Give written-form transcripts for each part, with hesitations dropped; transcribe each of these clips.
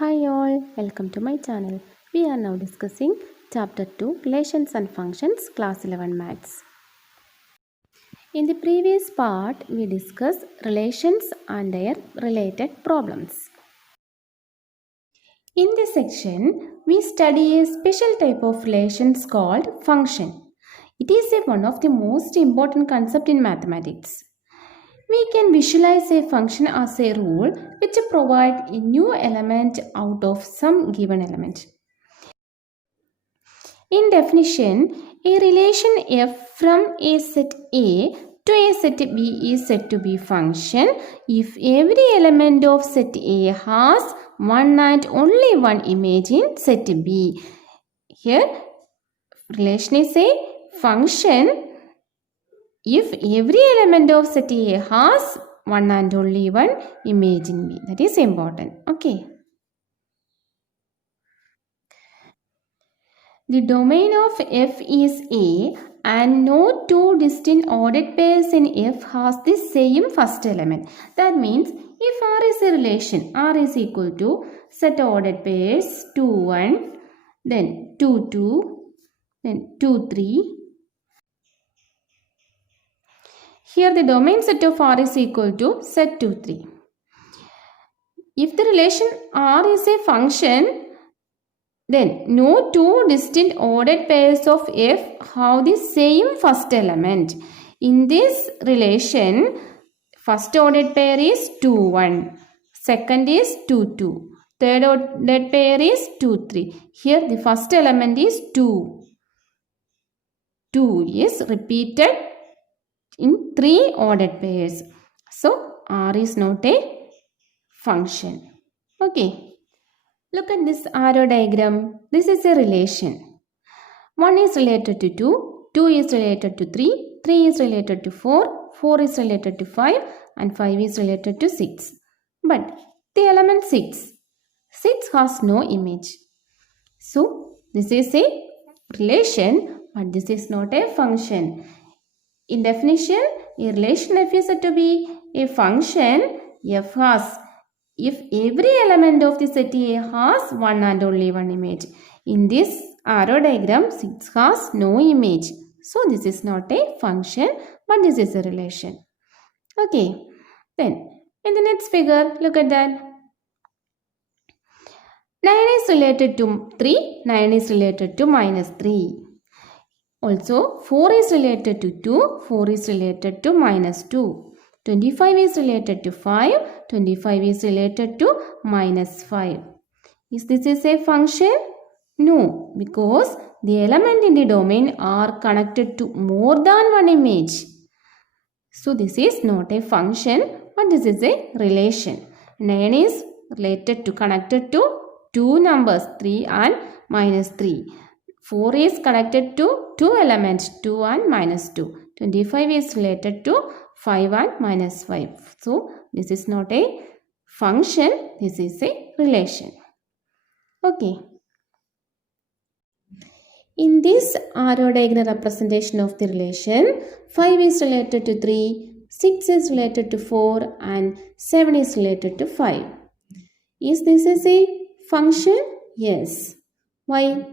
Hi all, welcome to my channel. We are now discussing chapter 2 Relations and Functions, class 11 maths. In the previous part we discussed relations and their related problems. In this section we study a special type of relations called function. It is one of the most important concept in mathematics. We can visualize a function as a rule which provides a new element out of some given element. In definition, a relation f from a set A to a set B is said to be function if every element of set A has one and only one image in set B. Here, relation is a function if every element of set A has one and only one image in B. That is important. Okay. The domain of F is A and no two distinct ordered pairs in F has the same first element. That means if R is a relation, R is equal to set ordered pairs 2, 1, then 2, 2, then 2, 3. Here the domain set of R is equal to set 2, 3. If the relation R is a function, then no two distinct ordered pairs of F have the same first element. In this relation, first ordered pair is 2, 1. Second is 2, 2. Third ordered pair is 2, 3. Here the first element is 2. 2 is repeated in 3 ordered pairs. So, R is not a function. Okay. Look at this arrow diagram. This is a relation. 1 is related to 2, 2 is related to 3, 3 is related to 4, 4 is related to 5 and 5 is related to 6. But the element 6 has no image. So this is a relation but this is not a function. In definition, a relation F is said to be a function F has if every element of the set A has one and only one image. In this arrow diagram, 6 has no image. So, this is not a function, but this is a relation. Okay. Then, in the next figure, look at that. 9 is related to 3. 9 is related to minus 3. Also, 4 is related to 2. 4 is related to minus 2. 25 is related to 5. 25 is related to minus 5. Is this a function? No, because the element in the domain are connected to more than one image. So this is not a function, but this is a relation. 9 is connected to two numbers 3 and minus 3. 4 is connected to two elements 2 and minus 2. 25 is related to 5 and minus 5. So, this is not a function, this is a relation. Okay. In this arrow diagram representation of the relation, 5 is related to 3, 6 is related to 4 and 7 is related to 5. Is this a function? Yes. Why?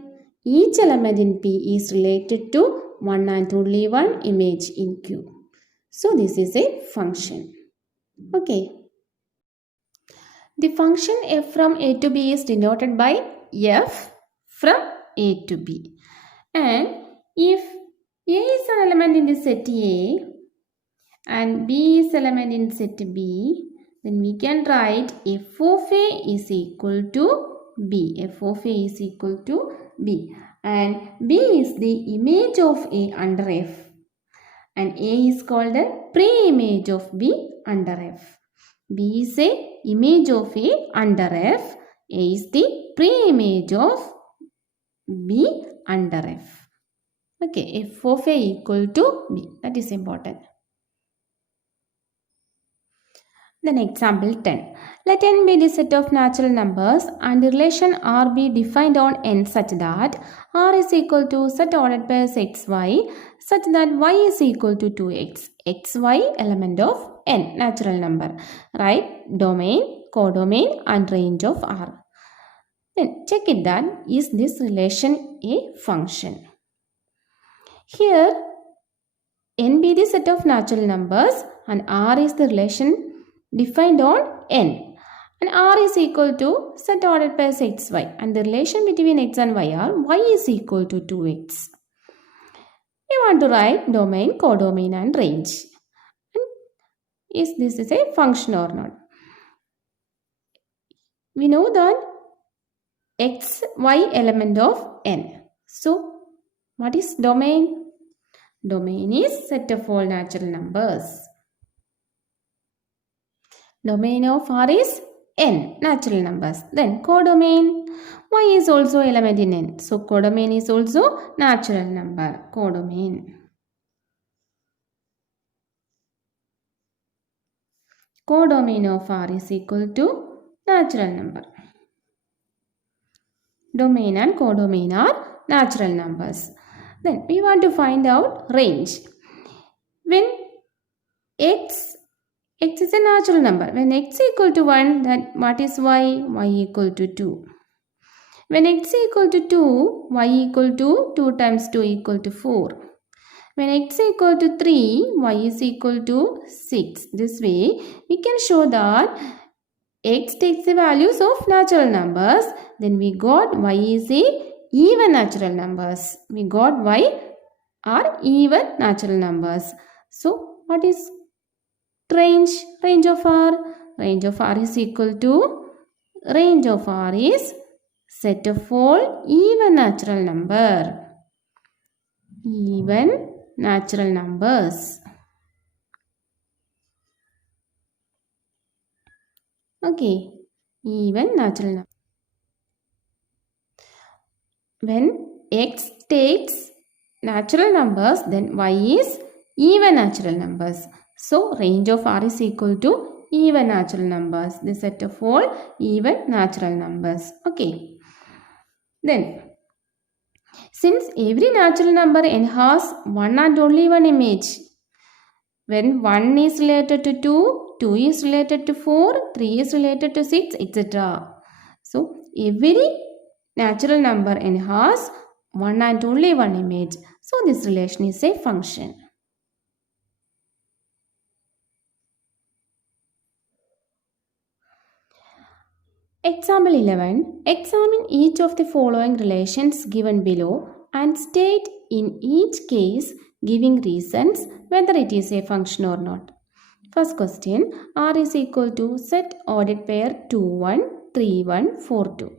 Each element in P is related to one and only one image in Q. So, this is a function. Okay. The function f from a to b is denoted by f from a to b. And if a is an element in the set A and b is element in set B, then we can write f of a is equal to b. F of a is equal to b. And b is the image of a under f. And A is called a pre-image of B under F. B is a image of A under F. A is the pre-image of B under F. Okay, F of A equal to B. That is important. Then example 10. Let n be the set of natural numbers and the relation R be defined on n such that R is equal to set ordered pairs xy such that y is equal to 2x. xy element of n natural number. Right? Domain, codomain and range of R. Then check it that is this relation a function. Here n be the set of natural numbers and r is the relation defined on n. And r is equal to set ordered by xy, and the relation between x and y are y is equal to 2x. We want to write domain, codomain and range. And is this is a function or not? We know that x, y element of n. So what is domain? Domain is set of all natural numbers. Domain of R is n natural numbers. Then codomain, y is also element in n. So codomain is also natural number. Codomain. Codomain of R is equal to natural number. Domain and codomain are natural numbers. Then we want to find out range. When x is a natural number. When x equal to 1, then what is y? Y equal to 2. When x equal to 2, y equal to 2 times 2 equal to 4. When x equal to 3, y is equal to 6. This way, we can show that x takes the values of natural numbers. Then we got y is a even natural numbers. We got y are even natural numbers. So, what is range? Range of R? Range of R is equal to, range of R is set of all even natural number. Even natural numbers. Okay, even natural numbers. When x takes natural numbers, then y is even natural numbers. So, range of R is equal to even natural numbers. The set of all even natural numbers. Okay. Then, since every natural number n has one and only one image, when 1 is related to 2, 2 is related to 4, 3 is related to 6, etc. So, every natural number n has one and only one image. So, this relation is a function. Example 11. Examine each of the following relations given below and state in each case giving reasons whether it is a function or not. First question, R is equal to set ordered pair 2, 1, 3, 1, 4, 2.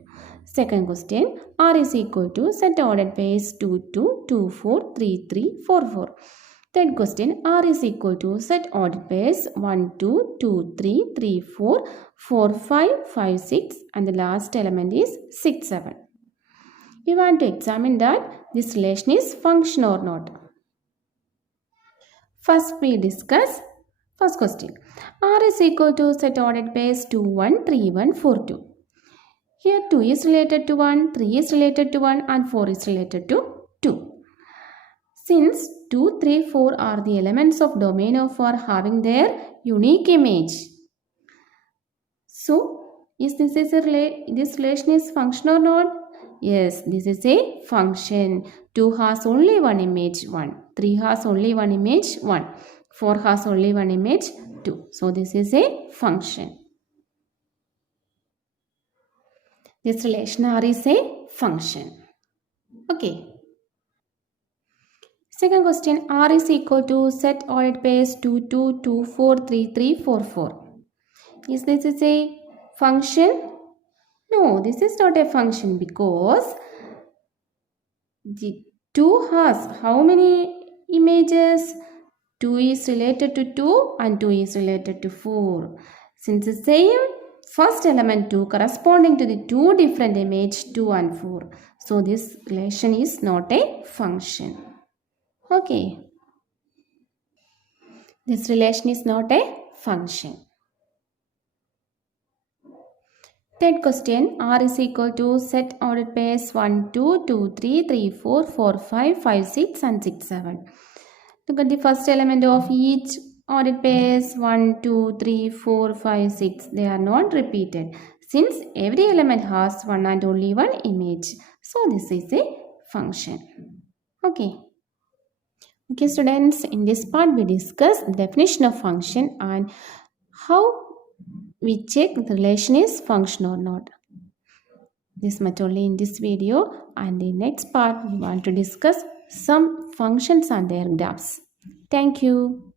Second question, R is equal to set ordered pairs 2, 2, 2, 4, 3, 3, 4, 4. Third question, R is equal to set ordered pairs 1, 2, 2, 3, 3, 4, 4, 5, 5, 6 and the last element is 6, 7. We want to examine that this relation is function or not. First we discuss first question. R is equal to set ordered pairs 2, 1, 3, 1, 4, 2. Here 2 is related to 1, 3 is related to 1 and 4 is related to 2. Since 2, 3, 4 are the elements of domain of R having their unique image. So, is this relation is function or not? Yes, this is a function. 2 has only one image 1. 3 has only one image 1. 4 has only one image 2. So, this is a function. This relation R is a function. Okay. Second question, R is equal to set ordered pairs 2, 2, 2, 4, 3, 3, 4, 4. Is this a function? No, this is not a function because the 2 has how many images? 2 is related to 2 and 2 is related to 4. Since the same first element 2 corresponding to the two different image 2 and 4. So this relation is not a function. Okay. This relation is not a function. Third question, R is equal to set ordered pairs 1, 2, 2, 3, 3, 4, 4, 5, 5, 6 and 6, 7. Look at the first element of each ordered pairs 1, 2, 3, 4, 5, 6. They are not repeated. since every element has one and only one image. So this is a function. Okay. Okay, students, in this part we discuss the definition of function and how we check the relation is function or not. This much only in this video, and in next part we want to discuss some functions and their graphs. Thank you.